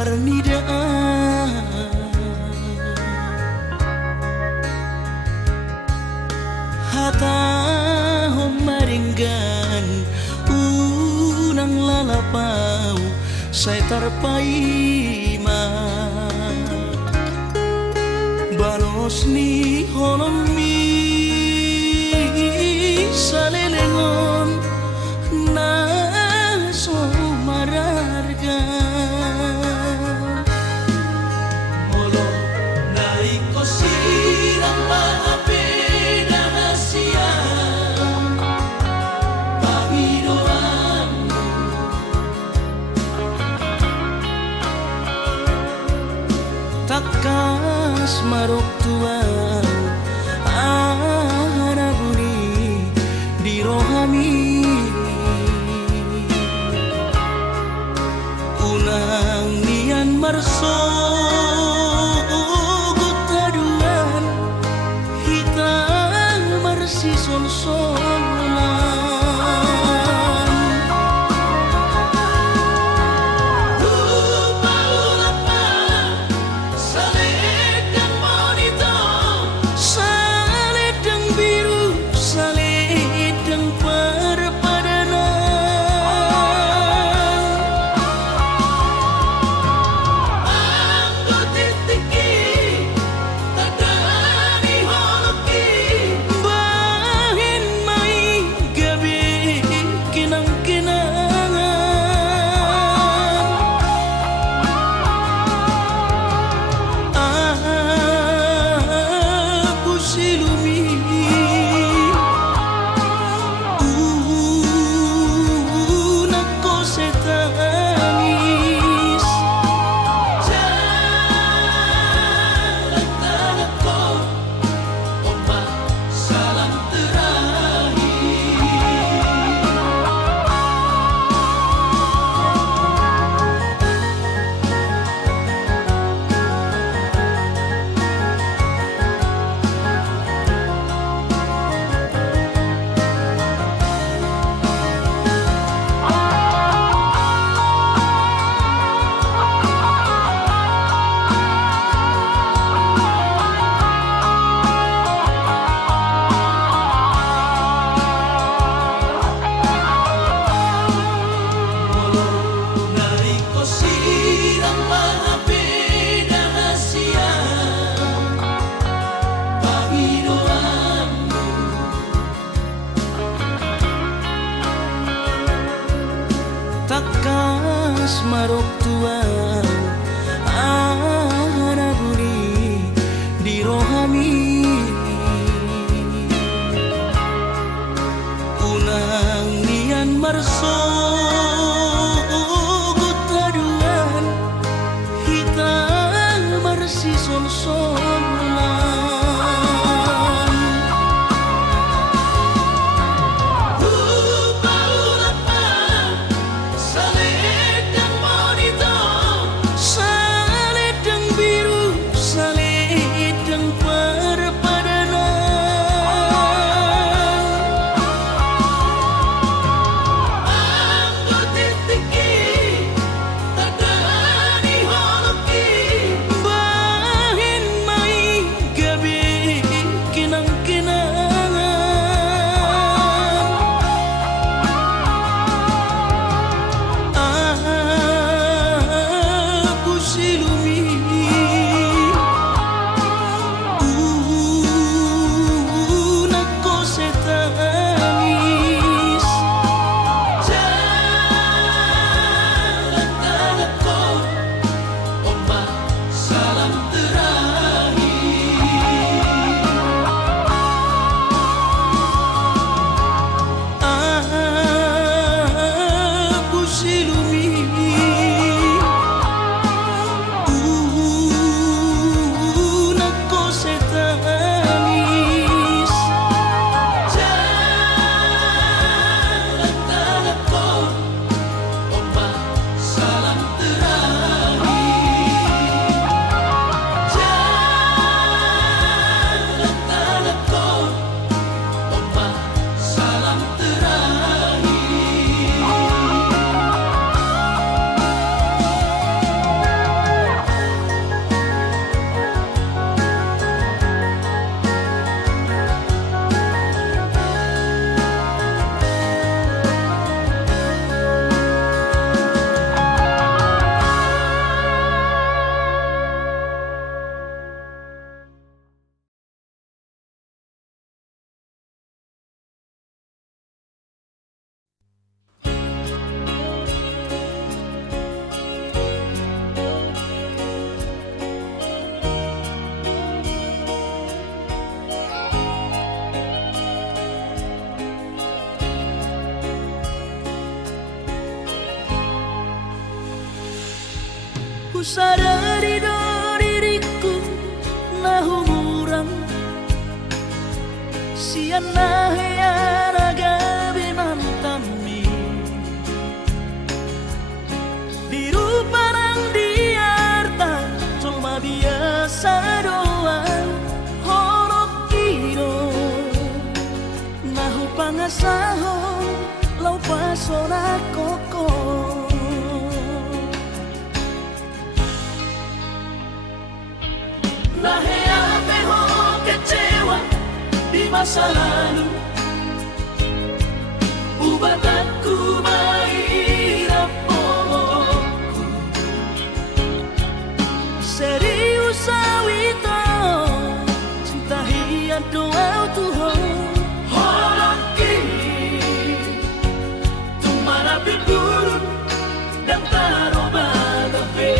marnidaan hata maringgan unang lalapaw say tarpaima balos ni honomi sa lelengon na sumararga molo na ikosirang maapi na siya Panginoon takas maruktuan arabuni di rohami unang nian marso gutaduan hitang marsi sol-solan takas maruktuan arabuni di rohami unang nian marso gutaduan hitang marsi sol-solan biru salidang Ku sadari do diriku nah umurang siana heyaraga binantami biru parang diarta cuma biasa doang horok kiro nahu pangasaho lau pasona koko. Naheape ho kecewa di masa lalu Ubat aku mahirap pomoku Serius awito cinta hiat doa Tuhan Horok kini tumara pigurun dan taroba gabe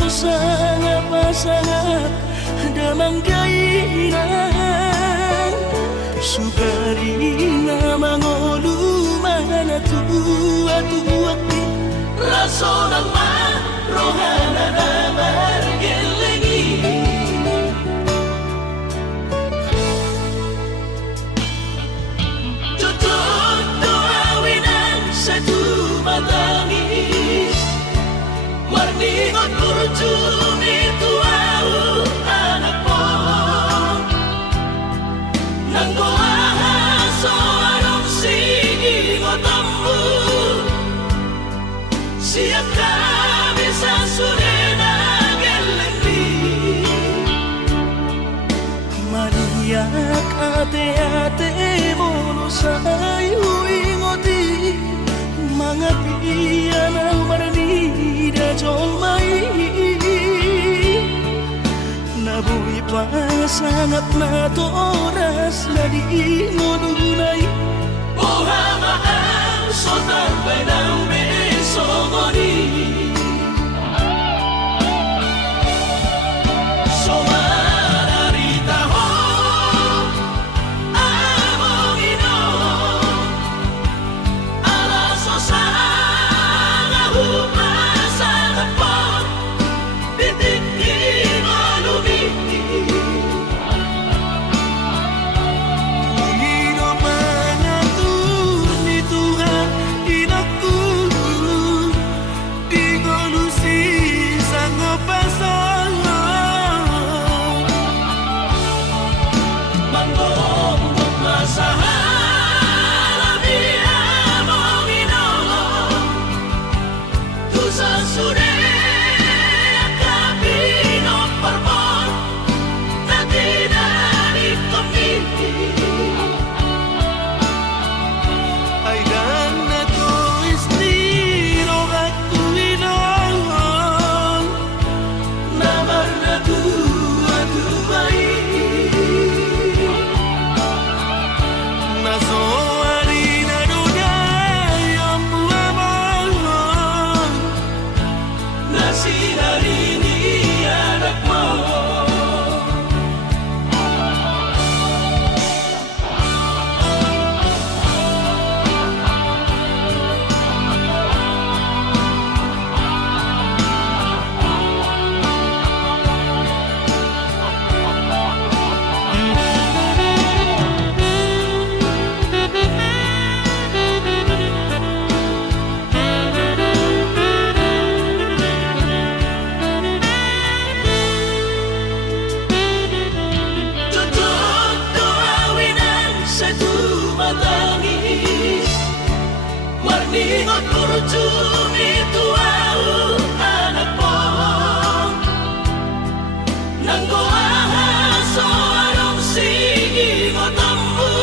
sosanga pasangan damang kainan sugarina mangolu mana tua-tua raso ng rohana na margelengi tutur doawinan sa tumatangis warningot kurjumi tuau anak mo nang goahaso anong singingotammu siap kami sa surena gelendi maniak ate-ate mono say huingoti mga piyan ang maranida jong mai nabuhi pa sangat na to oras na di ngununay buhama ang sotan bay ng besomoni somararita ho among ino alaso sa ngahumasa na pot bitik inolumi Ningot kurjumi tuau anak mo nang goahaso anong singingotammu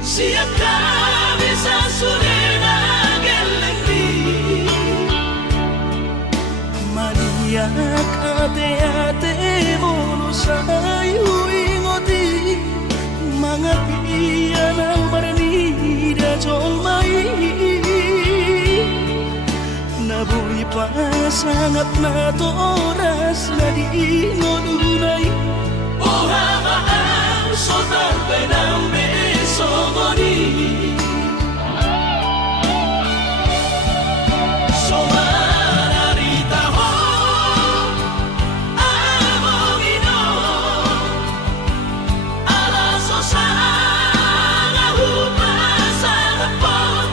siap kami sa surena gelendi maniak ate-ate mono say huingoti mga piyan ang maranida jong mai nabuhi pa sangat na to oras na di ngununay buhama ang sotan bay ng besomoni somararita ho among ino alaso sa ngahumasa na pot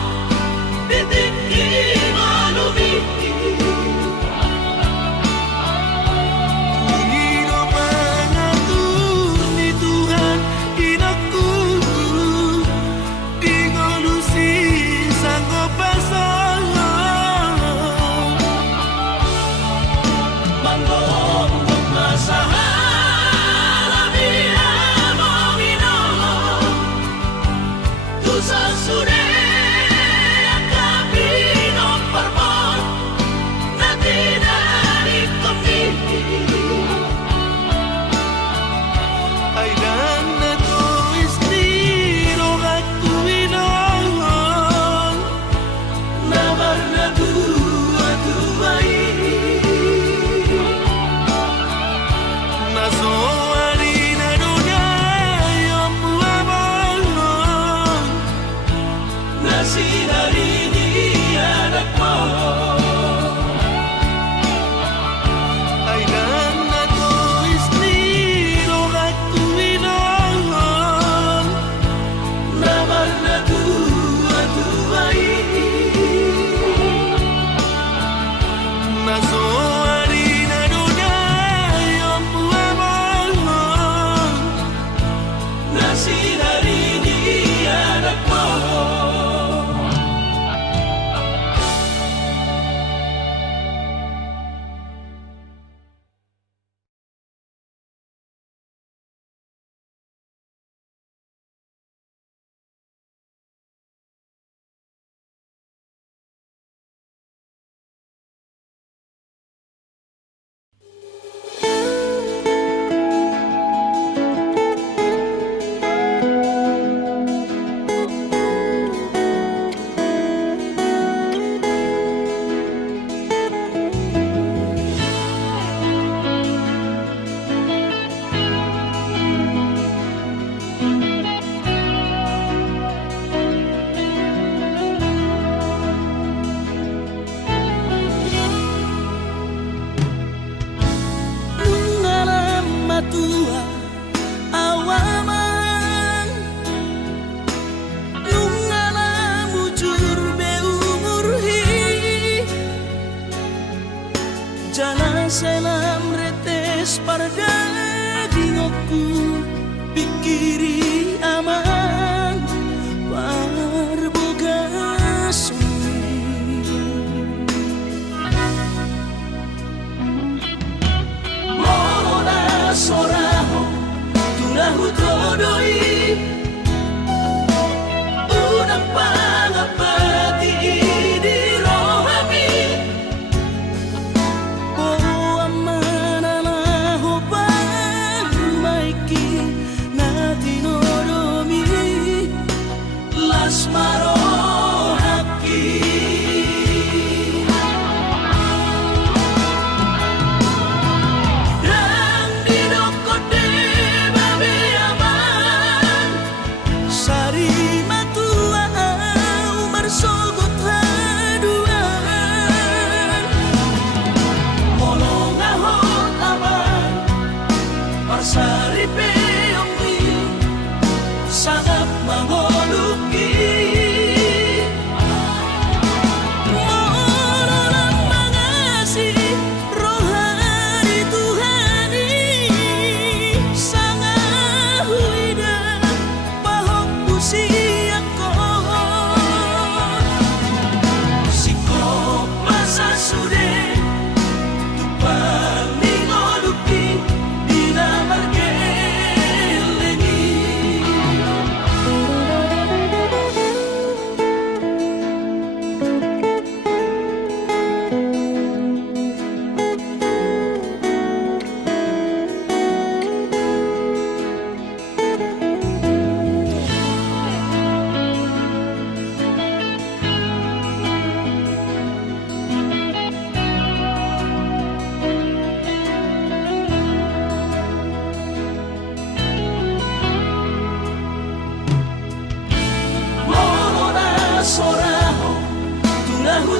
bitik inolumi Tuhan inakku di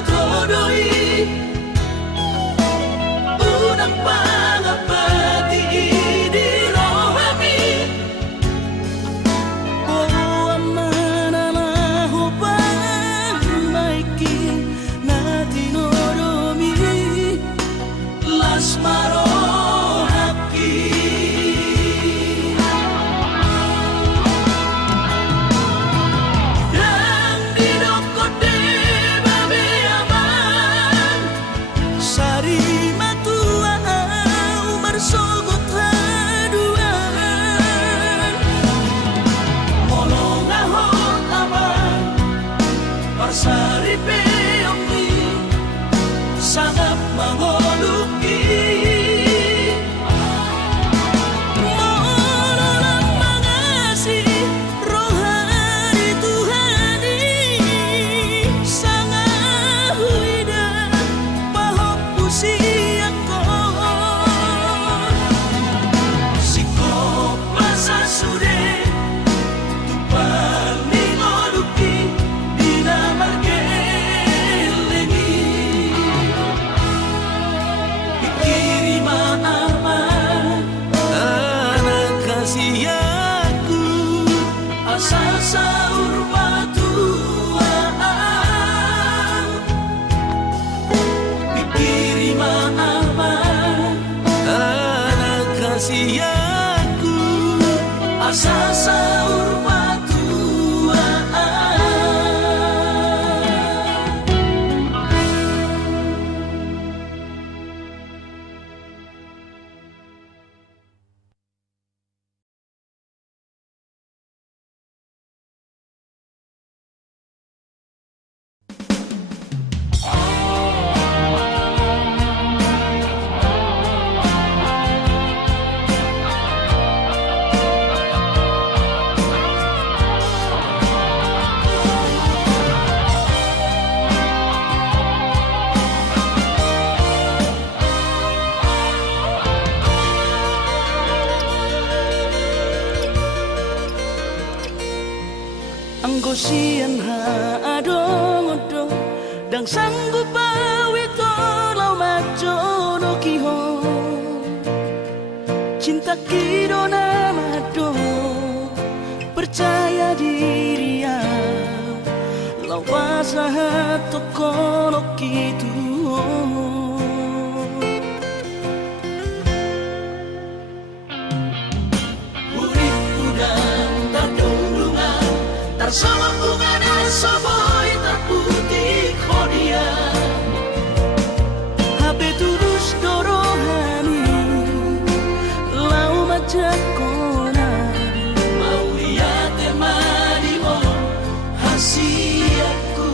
todoi unang pangapati di rohami Oh amananaho bang maiki na dinoromi las marohaki dan dinokode babe aman Sari matua umar sogot haduan molong ahot aman parsari peongi sangat mangoluki Mololang mangasi rohani Tuhani sangahuida pahop usiakon sikop masa sude tupan mingoluki dinamargelengi ikirima aman anak kasihku asal saur matuaan ikirima aman anak kasihku asal saur matuaan Anggosian haadongodo dang sanggup pawito lau majono kiho cinta kido namado percaya diri ya lau wasahat tokono kitu Urip udang tardungdungan tarsama bunga soboy terputih kodia Habe tulus dorohani lau majakona mau lihat temani mo hasiaku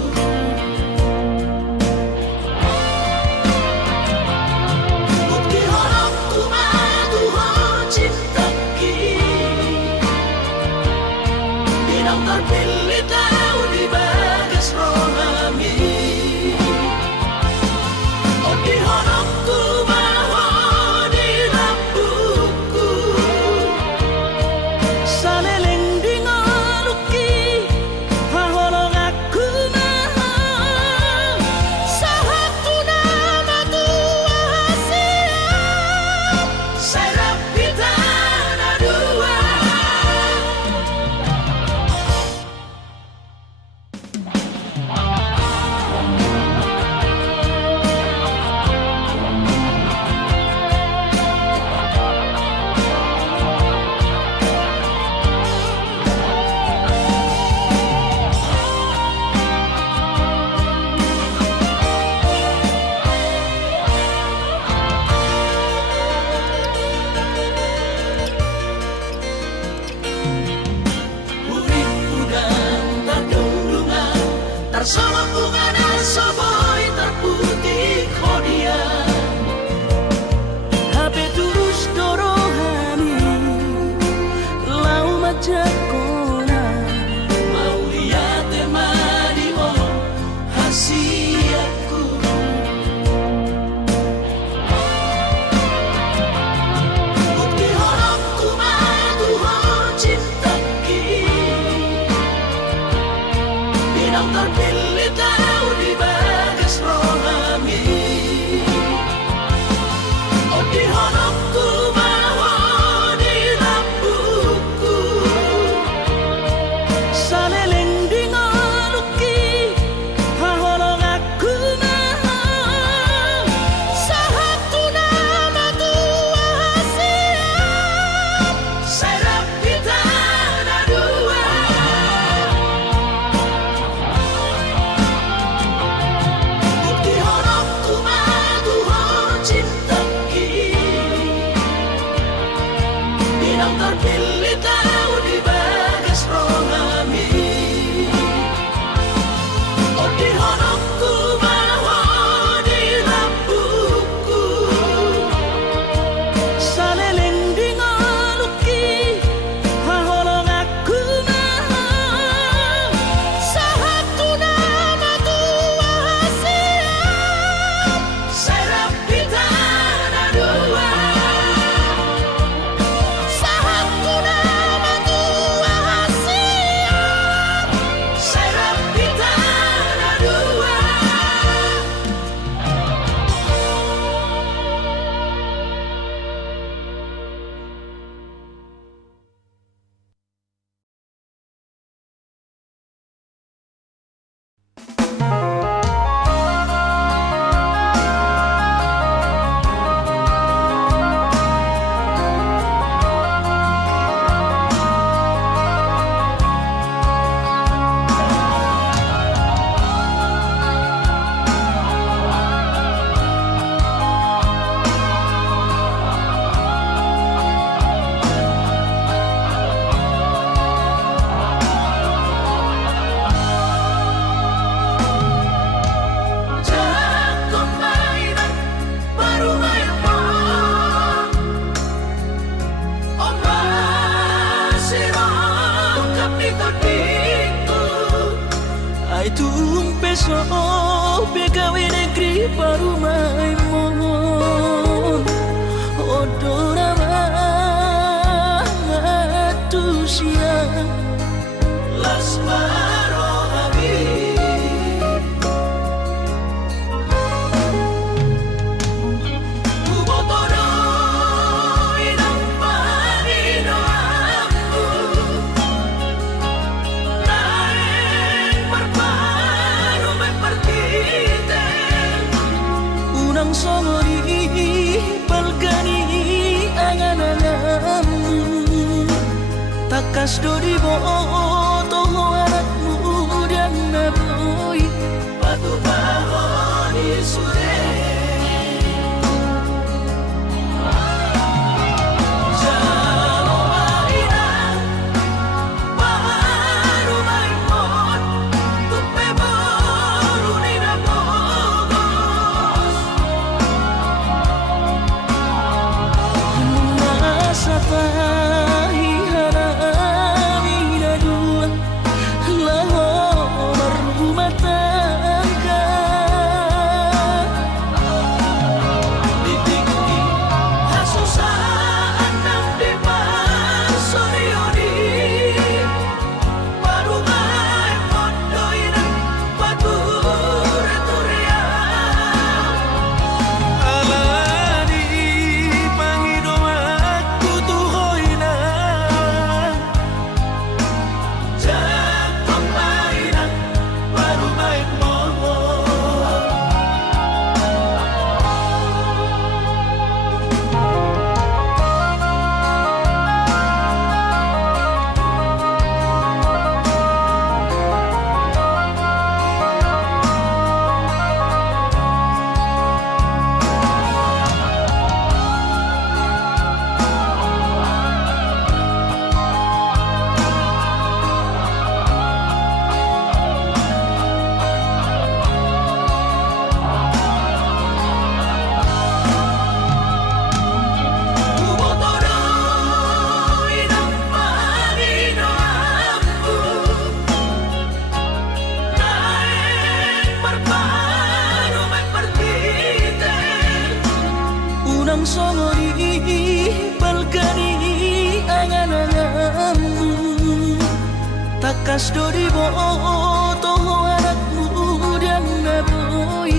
so begawe negeri baru main mohon odora manusia Las Marohabi Kubotono inang panino aku Naeng marparu mepartite unang songori palgani angan-anganmu takas dori boto anakmu dan naboy Batu bahoni sure Jalo maina Baru main mon Tupe baru nina bogos masa tahi harami dua lahor rumah tangga Ditinggi Hasusaan ng depan Sorioni Baru main mondoy ng pature-turea alani pangidomat tutuhoy na Jatong mainang baru main momo Kubotono inang panino aku Naeng marparu mepartite unang songori palgani angan-anganmu takas dori boto anakmu dan naboy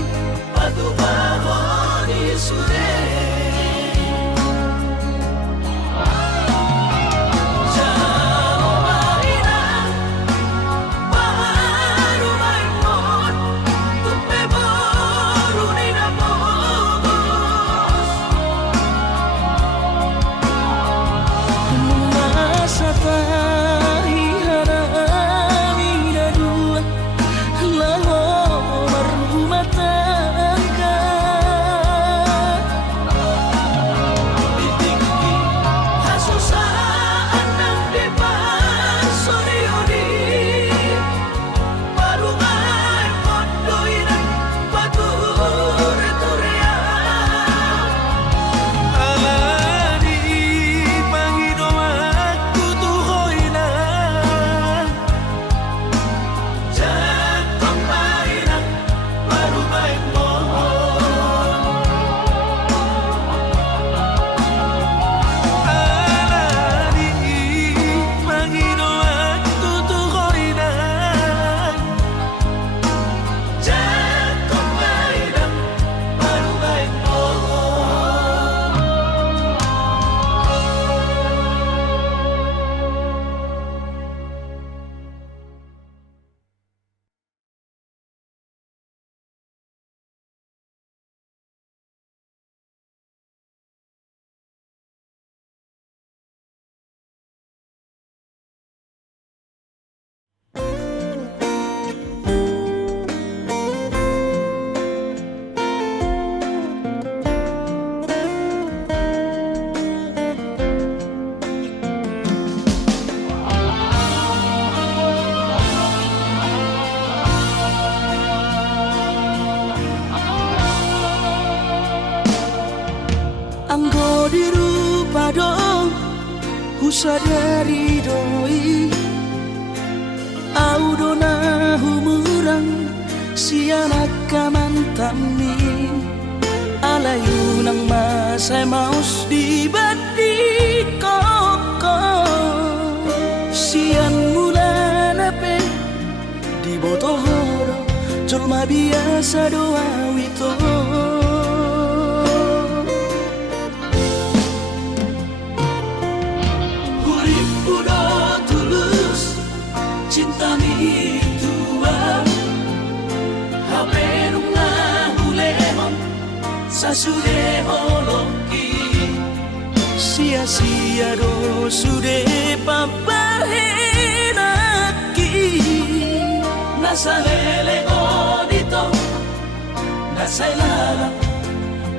Batu bahoni sure Jalo maina Baru main mon Tupe baru nina bogos masa tahi harami dua lahor rumah tangga Ditinggi Hasusaan ng depan Sorioni Baru main mondoy ng pature-turea alani pangidomat tutuhoy na Jatong mainang baru main mohon alani pangidomat tutuhoy na Jatong mainang baru main mohon anggo dirupa dong husadari doi audona humurang si anak kamantami alayu nang masay maus di badi koko sian mula nape di botohoro culma biasa doa wito hurip udah tulus cinta mi tua hape nunga hulemon sasude holoki sia-sia do sude papahenaki nasalele odito nasailara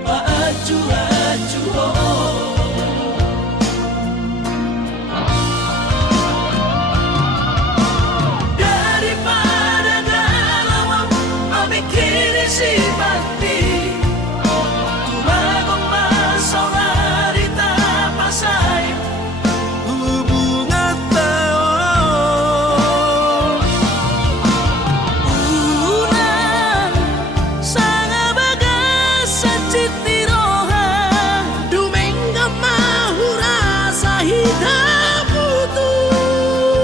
paaju-aju daripada galau memikiri si mati tumagong masaulari tapasay hubungan tao unan sanga bagas sa citniroha dumengga mahura sa hidup putus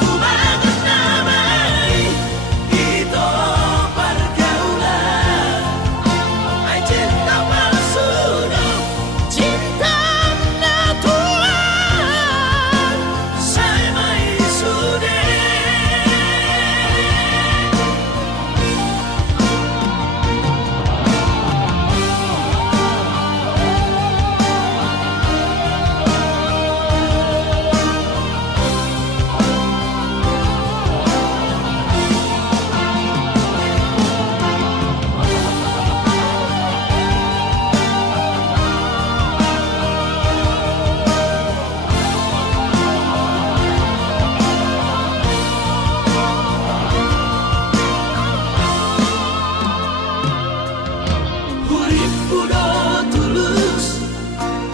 tumagan namay ito pergaulan ay cinta palsu cinta natural saya may sude hurip udah tulus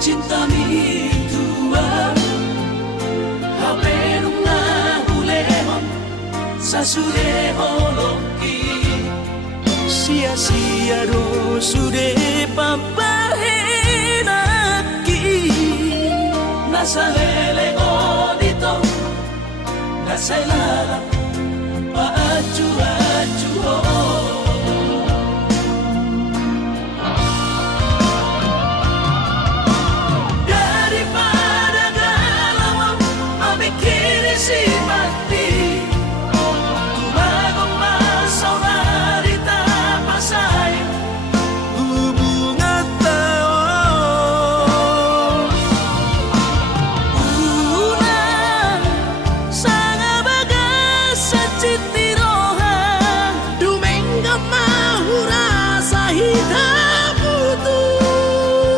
cinta mi tua hape nunga hulemon sasude holoki sia-sia do sude papahenaki nasalele odito nasailara paaju-aju daripada galau memikiri si mati tumagong masaulari tapasay hubungan tao unan sanga bagas sa citniroha dumengga mahura sa hidup putus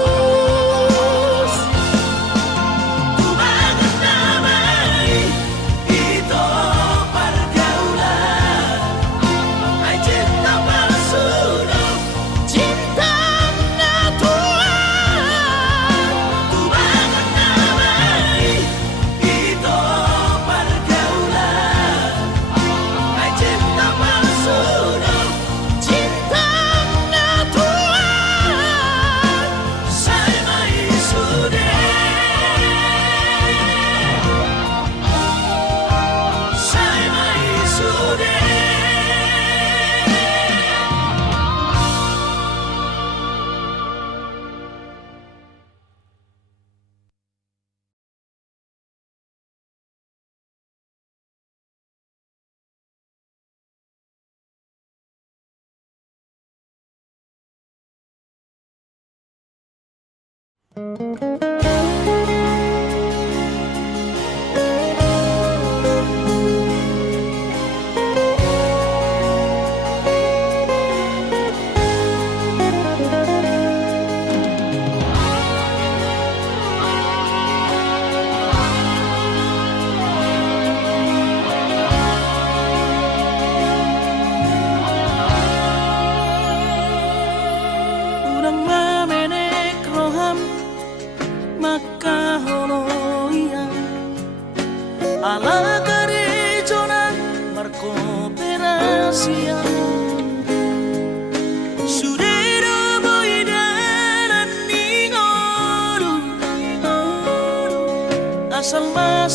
tumagan namay ito pergaulan ay cinta palsu cinta natural tumagan namay ito pergaulan ay cinta palsu cinta natural saya may sude saya may sude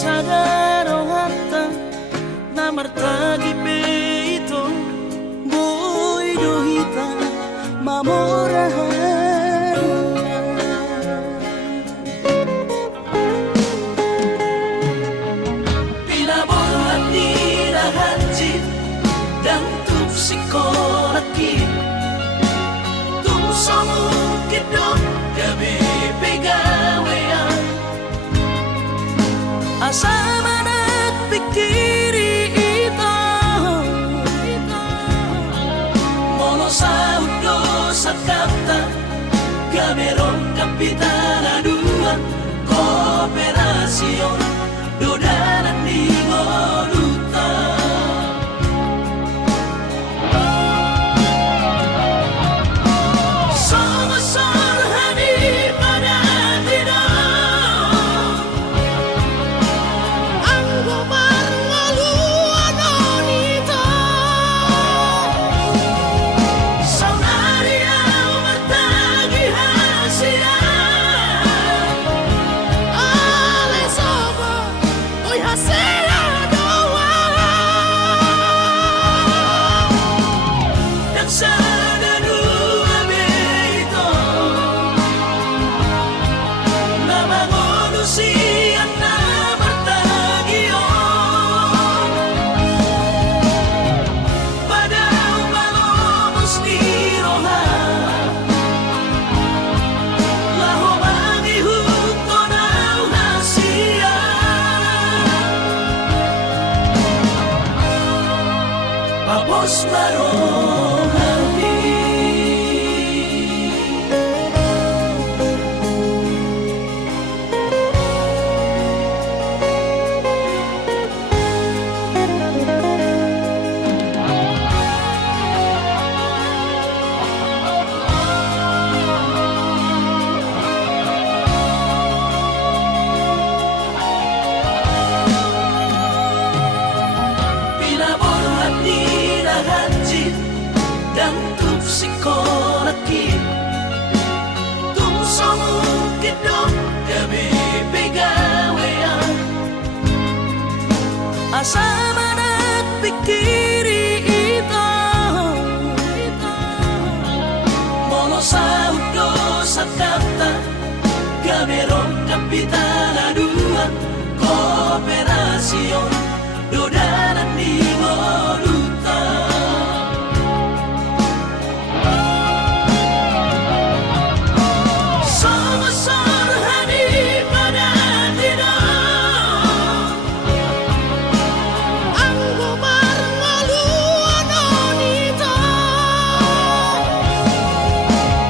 sadaro hatta na martagi peito boy dohita mamorahan pinaborhat ni rahanjit dan tupsikolakit tumsomu kidok gabi pegawean asama nagpikiri ito mono sa udo sa kapta gamerong kapitana dua kooperasyon dodanan di moduta Papos marong hati pinaborhat ni rahanjit dan tupsikolakit tumsomu kidok gabi pegawean asama nagpikiri ito mono sa udo sa kapta gamerong kapitana dua kooperasyon dodanan di moduta Sosor hani pada tidak anggo marmalu anonita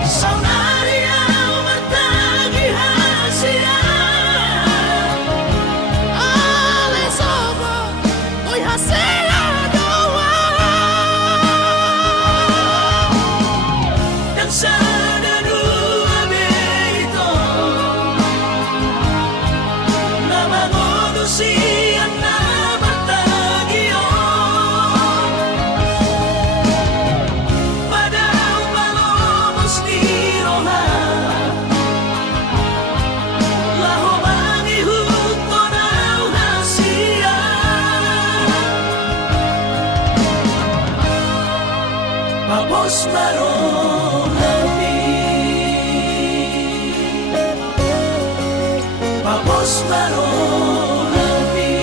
saunaria bertagi hasia ale sobo oi hasela doa dan sadadu abeito nama manusia na bertagion pada umalomos di roha laho mangihut tonaw hasia Papos marong hati Papos marong hati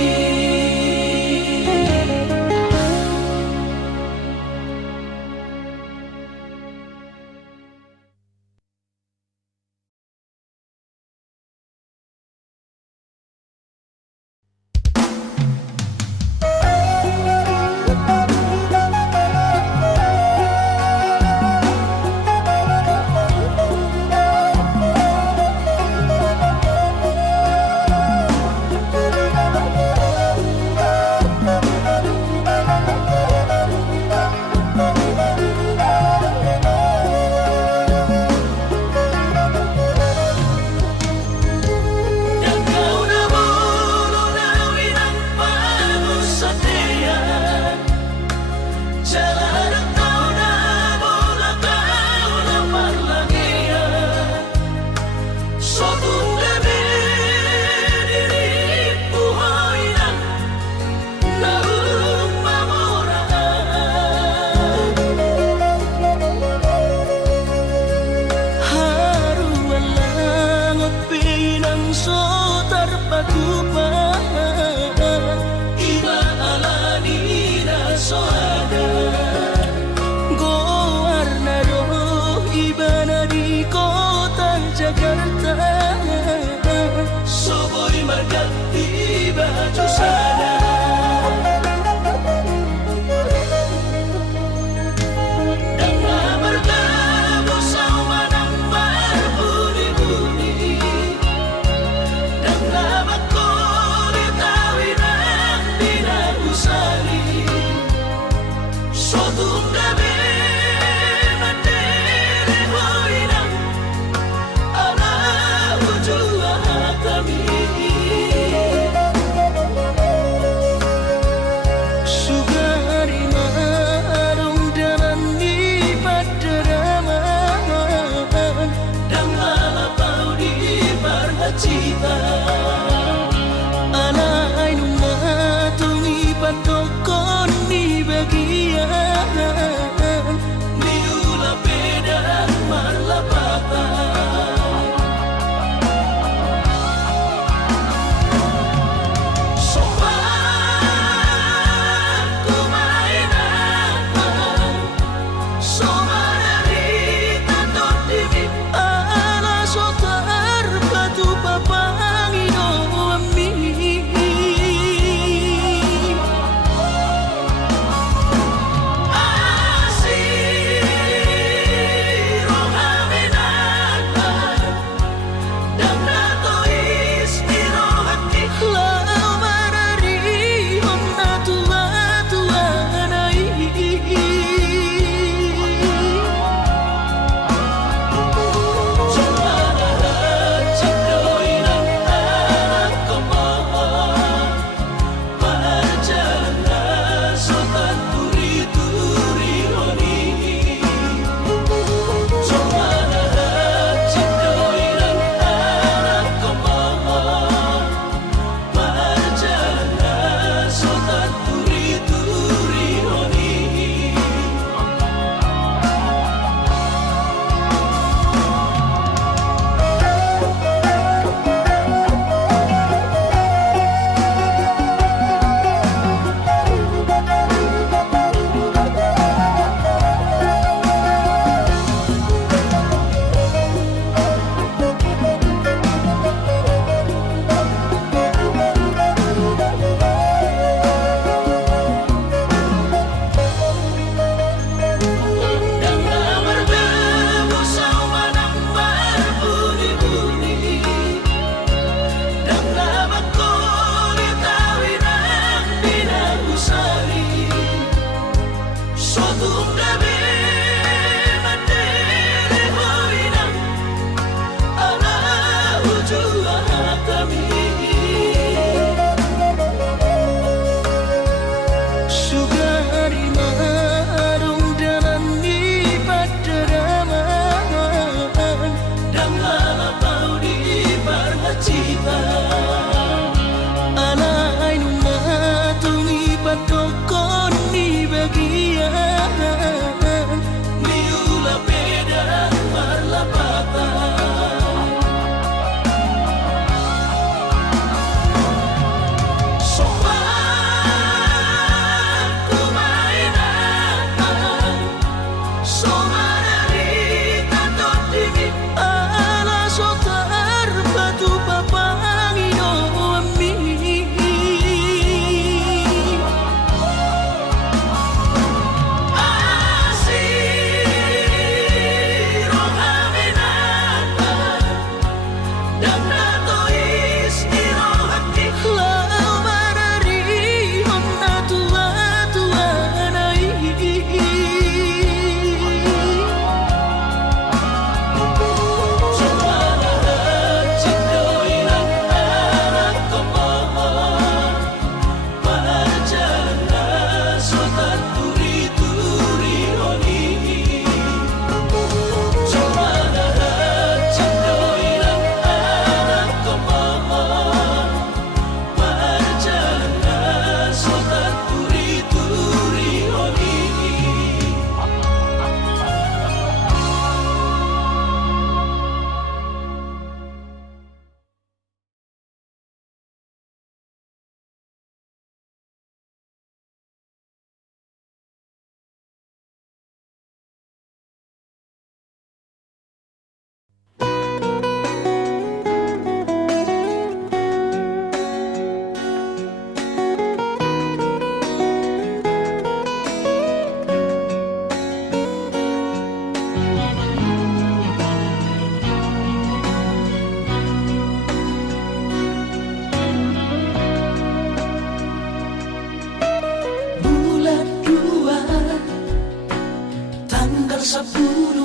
tanggal 10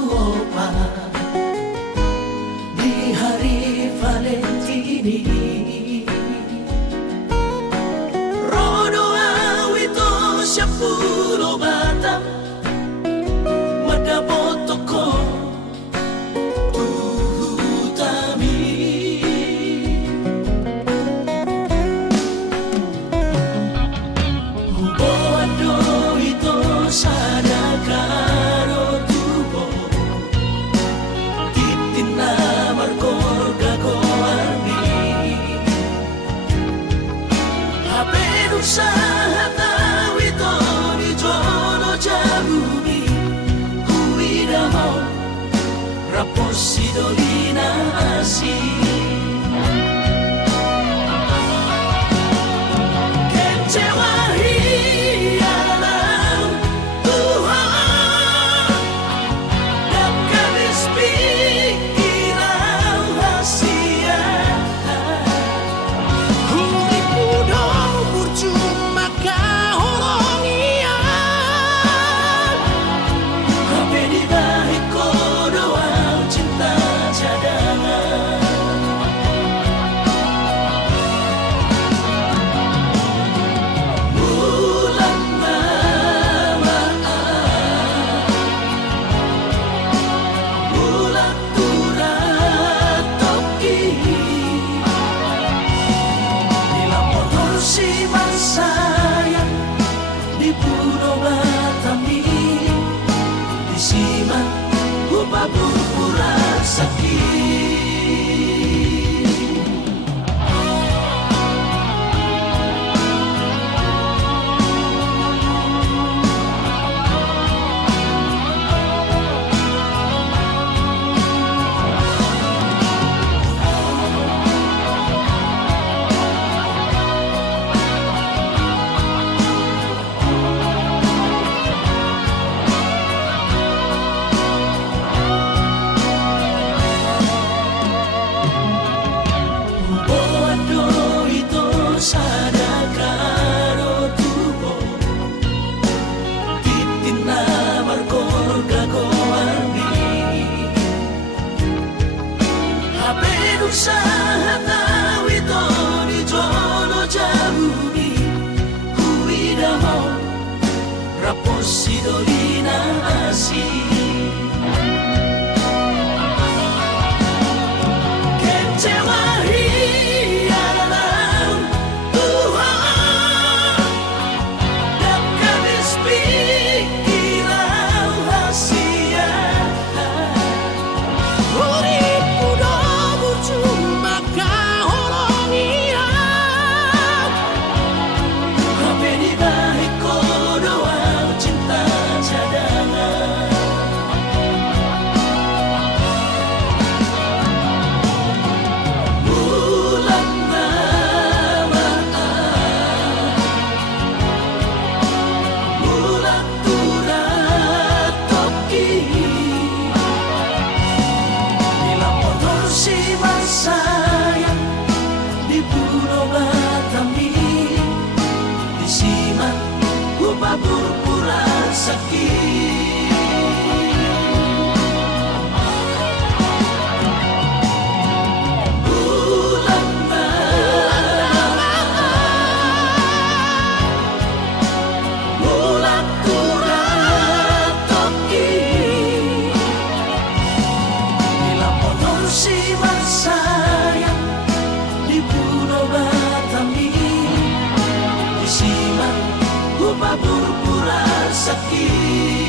di hari Valentini. Rodo awito 10 batang magkapotoko tuhutami. Hubo ado ito sada karo tubo titin na markor gagoarmi hapedu sa hataw ito ni Jono Jarumi huwida mo rapos si Dolina Asi kecewahi alam Tuhan dan kabis pikiran rahasia huri pudong percuma kahoronian hape di bahik kodoang cinta cadangan. Bulan bulan turat toki bila motor si sayang di Pulau Batami di siman upah pura sakit. Bodo ito sada karo tubo titin na markor gagoarmi hapedu sa hataw ito ni Jono Jarumi huwida mo rapos si Dolina Asi kecewahi alam Tuhan dan kabis pikiran rahasia urip kudu percuma kahoronian hape di bahik kodoang cinta cadangan. Bulan bulan turat toki bila motor si sayang di Pulau Batami di siman upah pura sakit. Bulan bulan turat toki bila motor si sayang di Pulau Batami di siman upah pura sakit.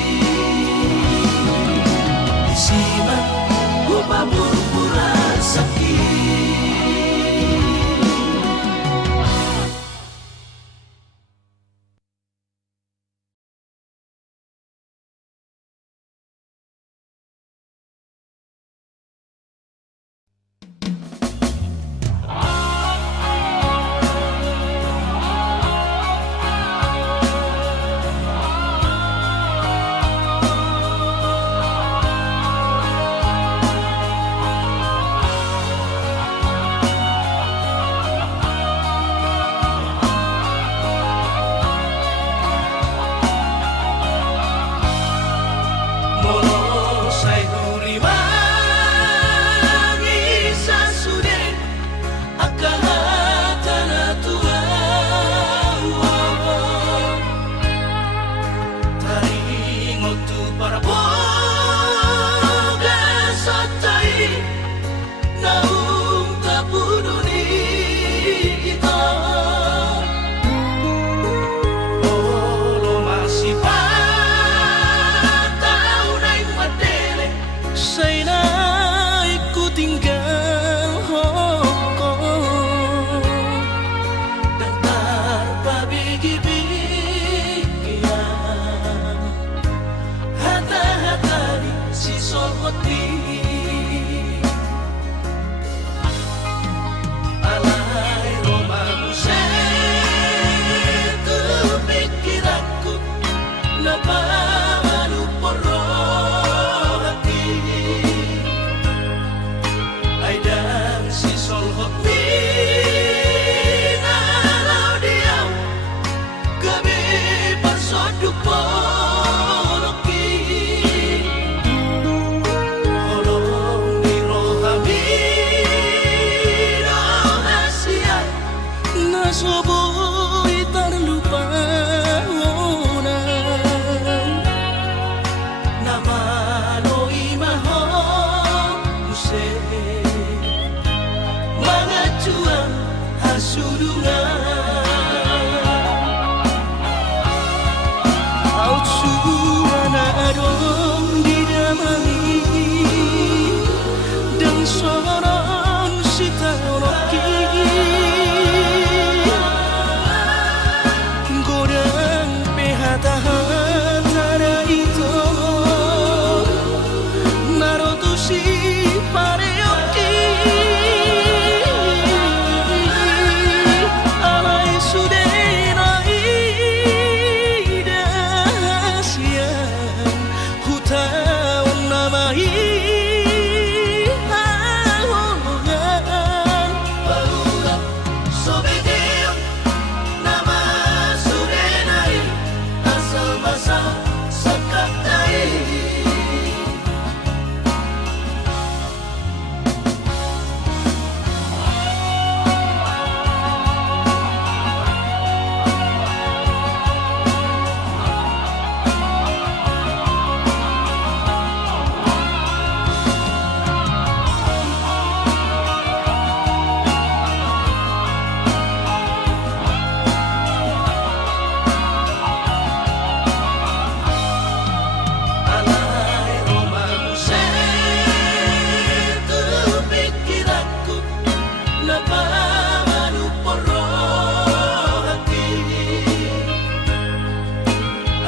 para boga satai naung tapuduni kita olo masih patau naik matele say na ku tinggal hoko dan tanpa bigi-bigian hata-hata di si sorot di alay romamu tu pikiranku napamalu poro hati ay dan si sorot di nalau diam gabi pasoduk poloki holong di rohami rahasia nasoboy terlupa namano imaho muse mga cuang hasudungan Out suara adong di damani dan soron si taroki godang pehata-hata itu narotu si pareoki alay sudenai dahasian hutaun namai ahongan Barulah sobedem nama sudenai asal masa sakatai alay romamu tu pikiranku napamalu poro hati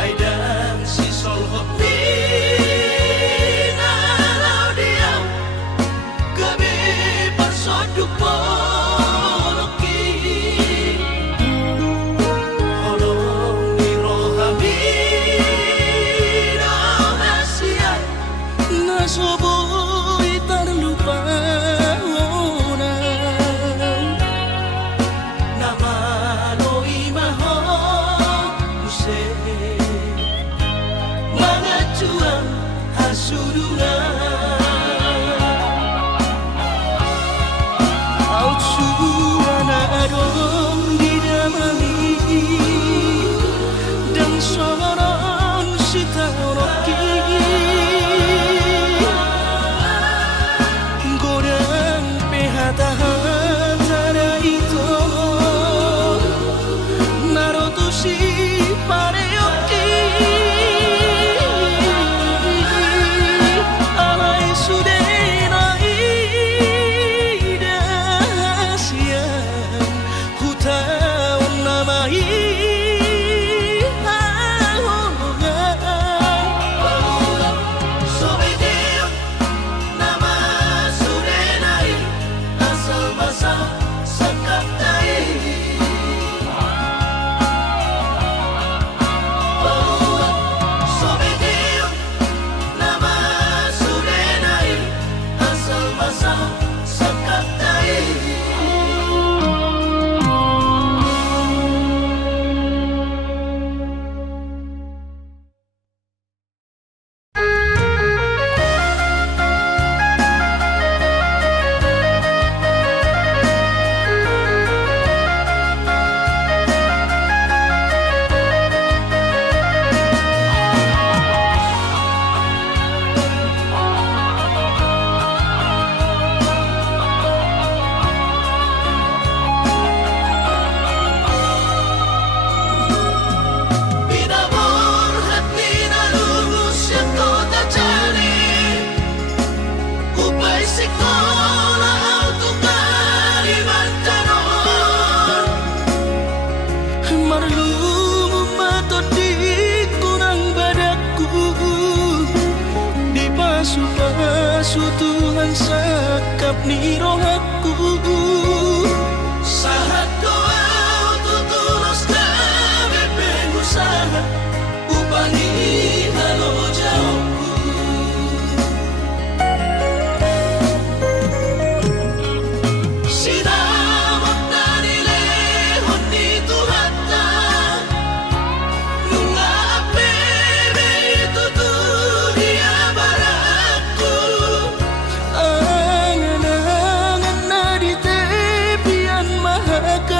ay dan si solhot di nalau diam gabi pasoduk poloki holong di rohami rahasia nasoboy terlupa namano imaho muse mga cuang hasudungan Out suara adong di damani dan soron si taroki godang pehata-hata itu narotu si pareoki pasu-pasu Tuhan sakap ni rohaku. Sahat doa tutulus kami pengusaha upangi halo jauhku. Sinamot na nilehon ni Tuhata nunga apebe tutulia barakku. Angan-angan na di tepian mahaka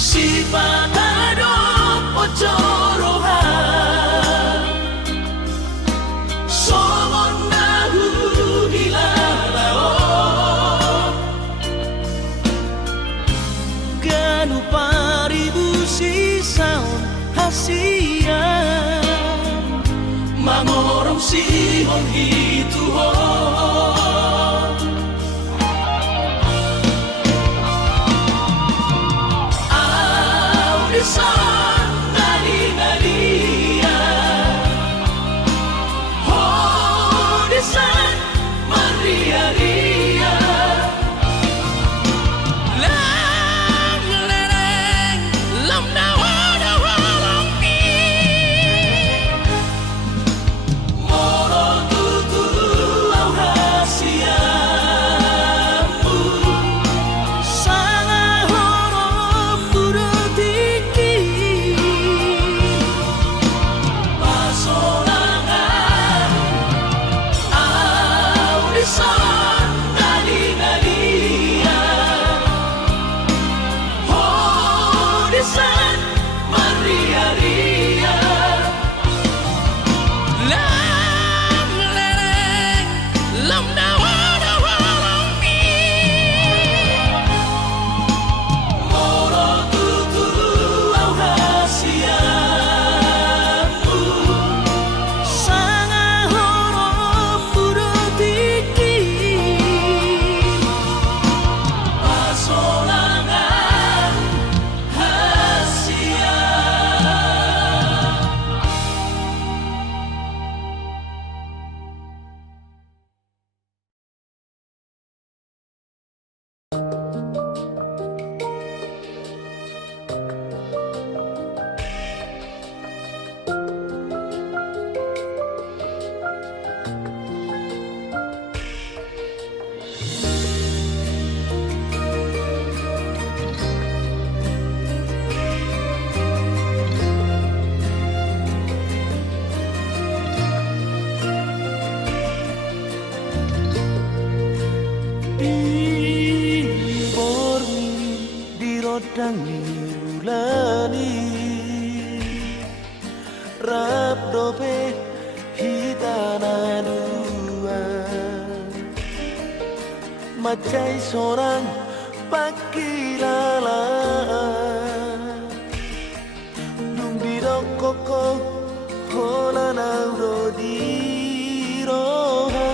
si patado pocorohan somon nahu hilalao ganu paribu si saon hasia mangorong si hon hitu hon audisan nadi-nadia audisan maria-ria lang lereng lam dawa ni moro tutu au hasiamu sanga horom burutiki pasolangan audisan nadi-nadia audisan maria-ria lang lereng lam dawa ni moro tutu au hasiamu sanga horom burutiki pasolangan hasia. Diborni dirodangi ulani rap dope hitana dua macai seorang pakilala dung bidok koko hola nauro diroha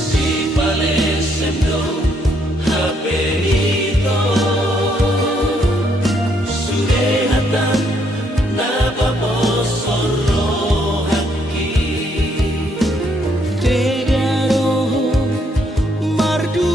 si palesendo haperito surehatan napaposoro haki tegaro mardu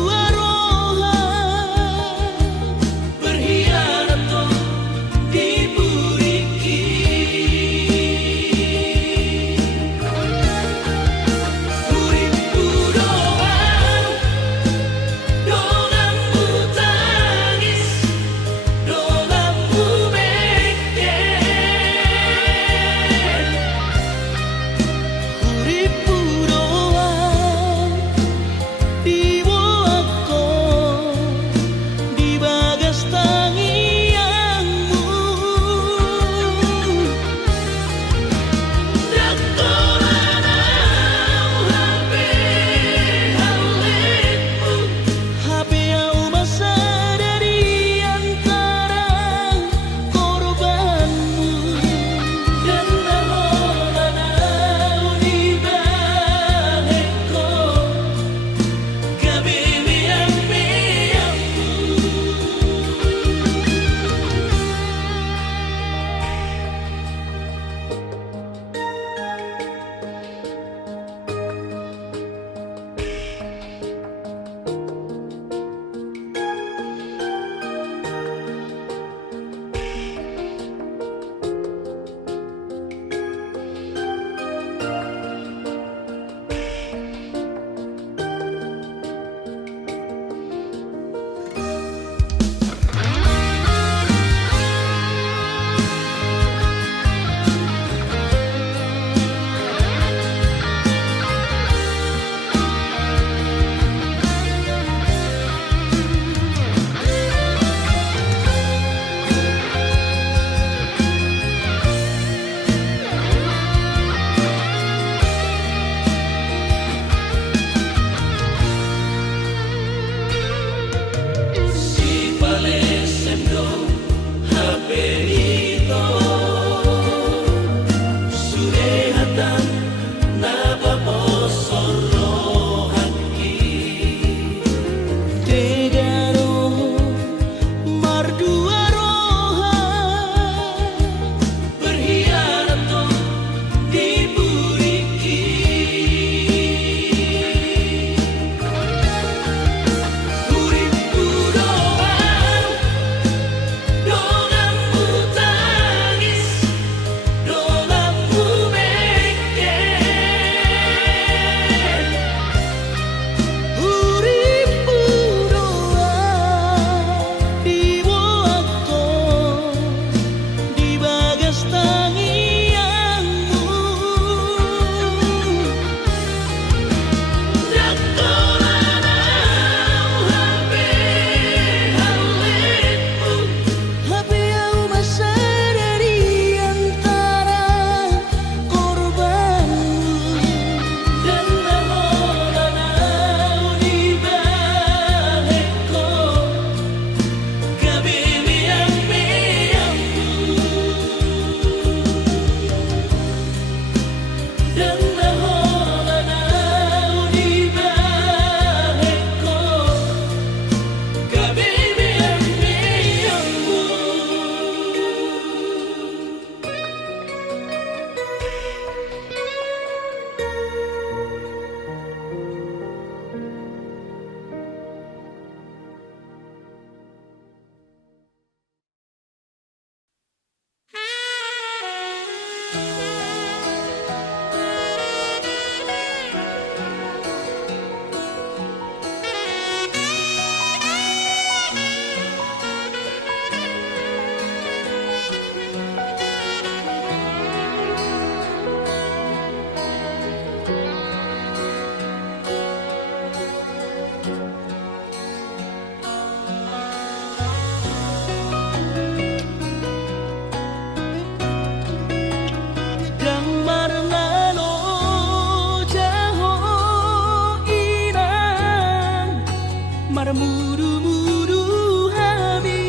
Muru-muru habi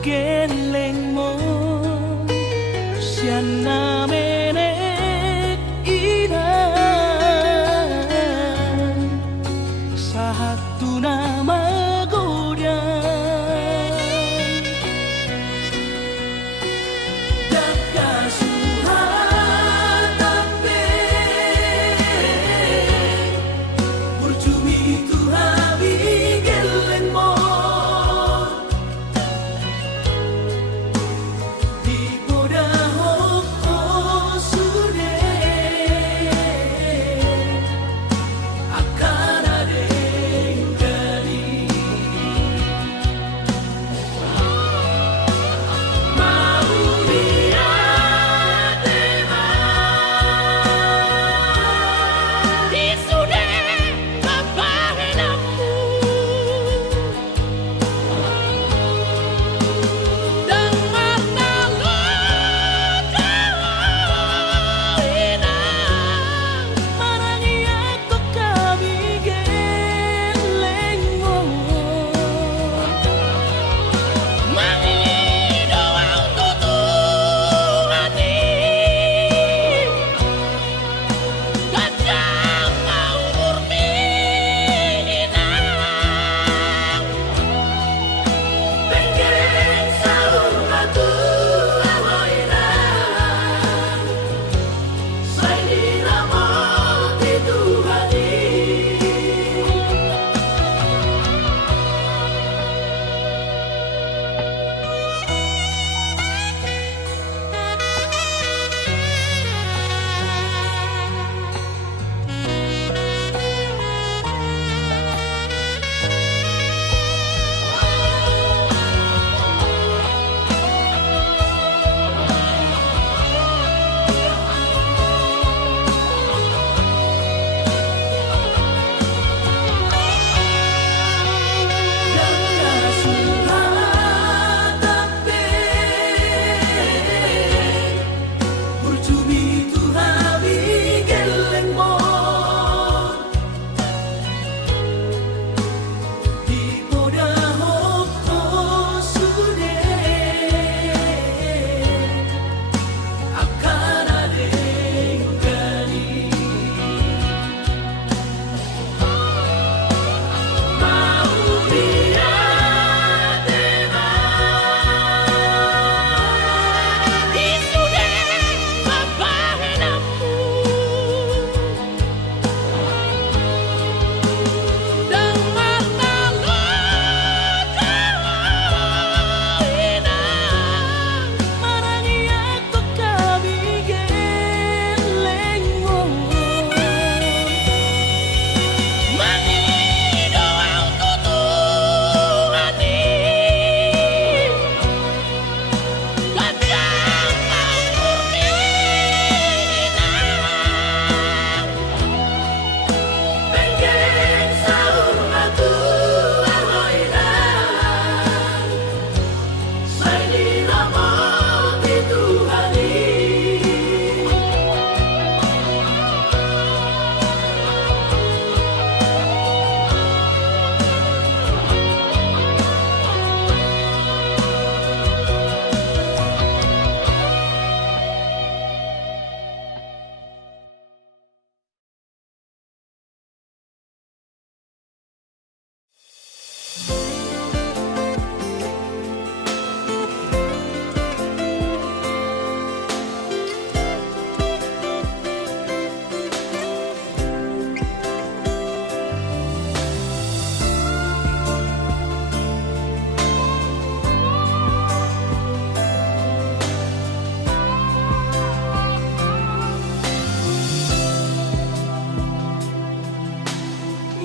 geleng mo siana menek idan satu nama godang daka suhatape burjumi tu habi geleng mo di podahok sude akan ada kali mau lihat Di sude kapahenamu dengan nalutawina Marangi ako kabigeleng mo mangido ang tutuhani gandang kau murminang pengen sahur batu ahoinan Sai dinamot itu hati Daka suhatape burjumi tu habi geleng mo di podahok sude akan ada kali mau lihat di sude kapahenamu dengan nalutawina Marangi ako kabigeleng mo mangido ang tutuhani gandang kau murminang pengen sahur batu ahoinan Sai dinamot itu hati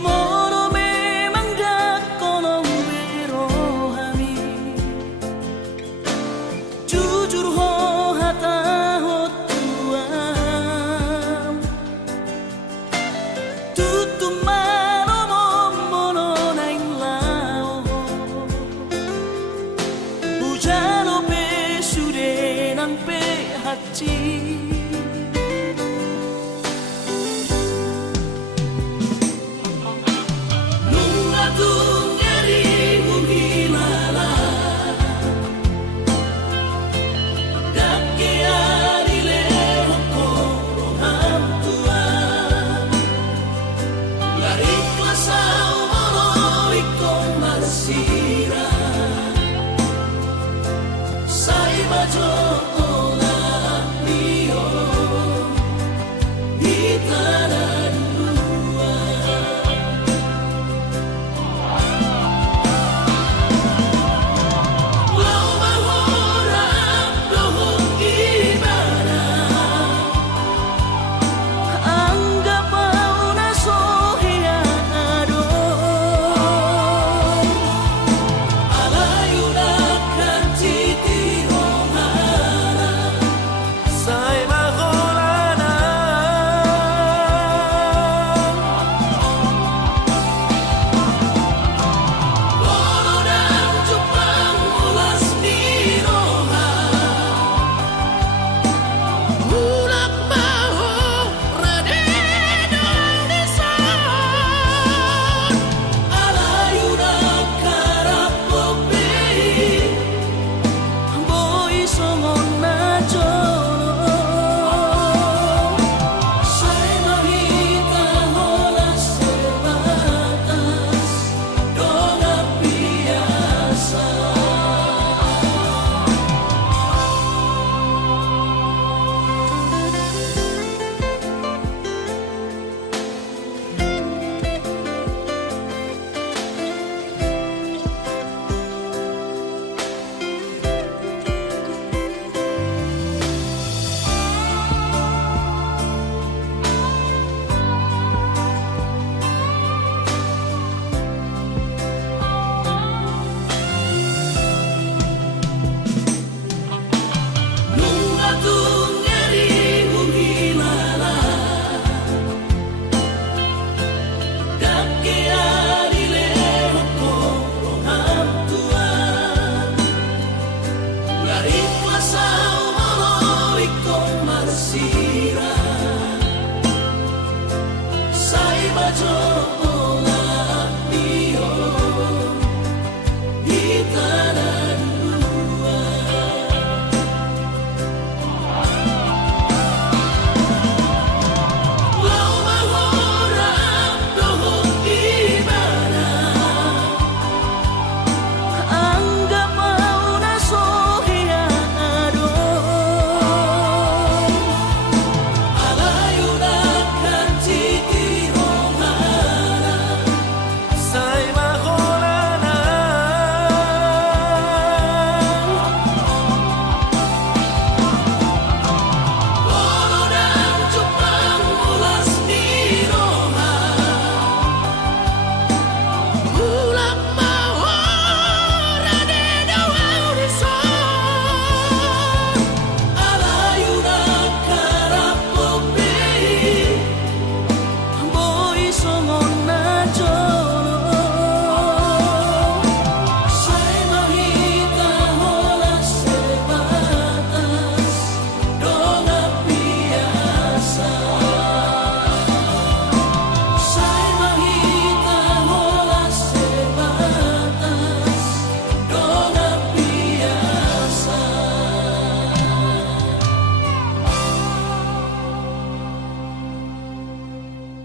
Moro memang dakonom berohami jujur ho hata ho tuam tutum mano mono naing lao bujalo pe sude nang pe hati